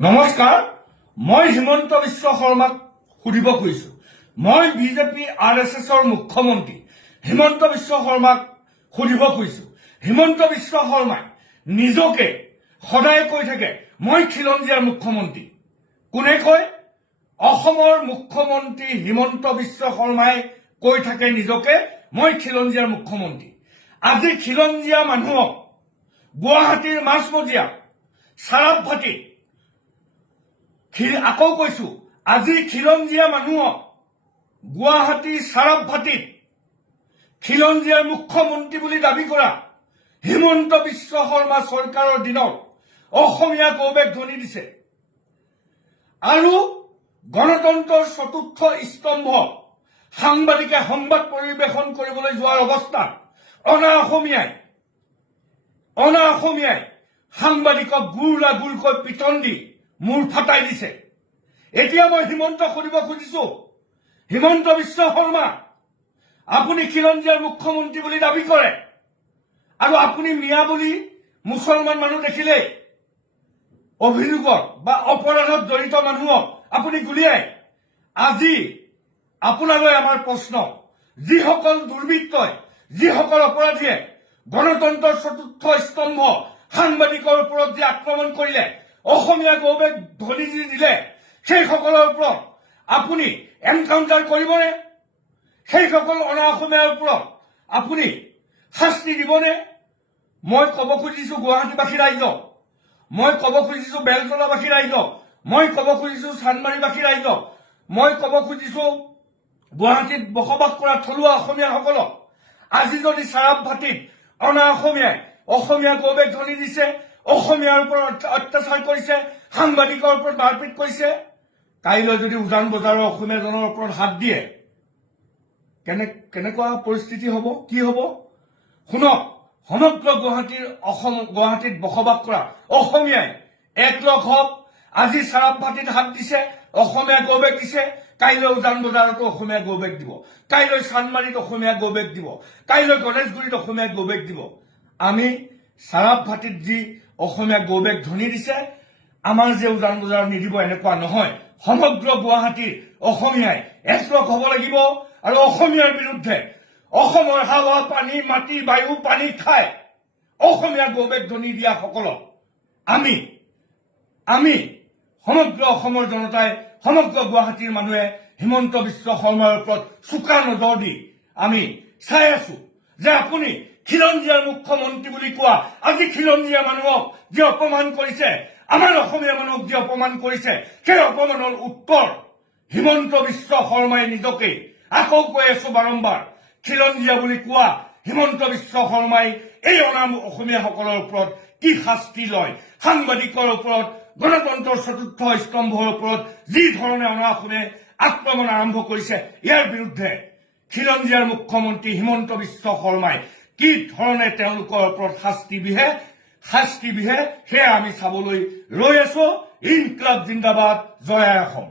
নমস্কাৰ, মই হিমন্ত বিশ্ব শৰ্মাক সুধিব খুজিছো। মই বিজেপি আৰএছএছৰ মুখ্যমন্ত্ৰী হিমন্ত বিশ্ব শৰ্মাক সুধিব খুজিছো। হিমন্ত বিশ্ব শৰ্মাই নিজকে সদায় কৈ থাকে মই খিলঞ্জীয়াৰ মুখ্যমন্ত্ৰী। কোনে কয়? অসমৰ মুখ্যমন্ত্ৰী হিমন্ত বিশ্ব শৰ্মাই কৈ থাকে নিজকে মই খিলঞ্জীয়াৰ মুখ্যমন্ত্ৰী। আজি খিলঞ্জীয়া মানুহক গুৱাহাটীৰ মাজমজিয়াত চাৰাপভাটিত আকৌ কৈছো, আজি খিলঞ্জীয়া মানুহক গুৱাহাটীৰ চাৰাপভাটিত খিলঞ্জীয়াৰ মুখ্যমন্ত্ৰী বুলি দাবী কৰা হিমন্ত বিশ্ব শৰ্মা চৰকাৰৰ দিনত অসমীয়া গৌৰৱেগ ধ্বনি দিছে। আৰু গণতন্ত্ৰৰ চতুৰ্থ স্তম্ভ সাংবাদিকে সংবাদ পৰিৱেশন কৰিবলৈ যোৱাৰ অৱস্থাত অনা অসমীয়াই সাংবাদিকক গুৰকৈ পিটন দি মূৰ ফাটাই দিছে। এতিয়া মই হিমন্তক সুধিব খুজিছো, হিমন্ত বিশ্ব শৰ্মা, আপুনি খিলঞ্জীয়াৰ মুখ্যমন্ত্ৰী বুলি দাবী কৰে আৰু আপুনি মিয়া বুলি মুছলমান মানুহ দেখিলে অভিযোগত বা অপৰাধত জড়িত মানুহক আপুনি গুলিয়াই। আজি আপোনালৈ আমাৰ প্ৰশ্ন, যিসকল দুৰ্বৃত্তই, যিসকল অপৰাধীয়ে গণতন্ত্ৰৰ চতুৰ্থ স্তম্ভ সাংবাদিকৰ ওপৰত যি আক্ৰমণ কৰিলে, অসমীয়া গৌৰৱেগ ধ্বনি দিলে, সেইসকলৰ ওপৰত আপুনি এনকাউণ্টাৰ কৰিবনে? সেইসকল অনা অসমীয়াৰ ওপৰত আপুনি শাস্তি দিবনে? মই ক'ব খুজিছো গুৱাহাটীবাসী ৰাইজক, মই ক'ব খুজিছো বেলতলাবাসী ৰাইজক, মই ক'ব খুজিছো চান্দমাৰীবাসী ৰাইজক, মই ক'ব খুজিছো গুৱাহাটীত বসবাস কৰা থলুৱা অসমীয়াসকলক, আজি যদি চাৰাপভাটিত অনা অসমীয়াই অসমীয়া গৌৰৱেগ ধ্বনি দিছে, অসমীয়াৰ ওপৰত অত্যাচাৰ কৰিছে, সাংবাদিকৰ ওপৰত মাৰপিট কৰিছে, কাইলৈ যদি উজান বজাৰৰ অসমীয়াজনৰ ওপৰত হাত দিয়ে কেনেকুৱা পৰিস্থিতি হ'ব, কি হ'ব? শুনক, সমগ্ৰ গুৱাহাটীত বসবাস কৰা অসমীয়াই একলগ হওক। আজি চাৰাপভাটিত হাত দিছে, অসমীয়া গৌৰৱেগ দিছে, কাইলৈ উজান বজাৰতো অসমীয়া গৌৰৱেগ দিব, কাইলৈ চান্দমাৰীত অসমীয়া গৌৰৱেগ দিব, কাইলৈ গণেশগুৰিত অসমীয়া গৌৰৱেগ দিব। আমি চাৰাপভাটিত যি অসমীয়া গৌৰৱেগ ধ্বনি দিছে, আমাৰ যে উজান বজাৰ নিদিব এনেকুৱা নহয়। সমগ্ৰ গুৱাহাটীৰ অসমীয়াই একলগ হ'ব লাগিব আৰু অসমীয়াৰ বিৰুদ্ধে, অসমৰ হাৱা পানী মাটি বায়ু পানী খাই অসমীয়া গৌৰৱেগ ধ্বনি দিয়া সকলক আমি সমগ্ৰ অসমৰ জনতাই, সমগ্ৰ গুৱাহাটীৰ মানুহে হিমন্ত বিশ্ব শৰ্মাৰ ওপৰত চোকা নজৰ দি আমি চাই আছো যে আপুনি খিলঞ্জীয়াৰ মুখ্যমন্ত্ৰী বুলি কোৱা আজি খিলঞ্জীয়া মানুহক যি অপমান কৰিছে, আমাৰ অসমীয়া মানুহক যি অপমান কৰিছে, সেই অপমানৰ উত্তৰ হিমন্ত বিশ্ব শৰ্মাই নিজকে, আকৌ কৈ আছো বাৰম্বাৰ, খিলঞ্জীয়া বুলি কোৱা হিমন্ত বিশ্ব শৰ্মাই এই অনাম অসমীয়াসকলৰ ওপৰত কি শাস্তি লয়, সাংবাদিকৰ ওপৰত, গণতন্ত্ৰৰ চতুৰ্থ স্তম্ভৰ ওপৰত যি ধৰণে অনা অসমীয়াই আক্ৰমণ আৰম্ভ কৰিছে, ইয়াৰ বিৰুদ্ধে খিলঞ্জীয়াৰ মুখ্যমন্ত্ৰী হিমন্ত বিশ্ব শৰ্মাই কি ধৰণে তেওঁলোকৰ ওপৰত শাস্তি বিহে সেয়া আমি চাবলৈ ৰৈ আছো। ইনকলাব জিন্দাবাদ, জয় অসম।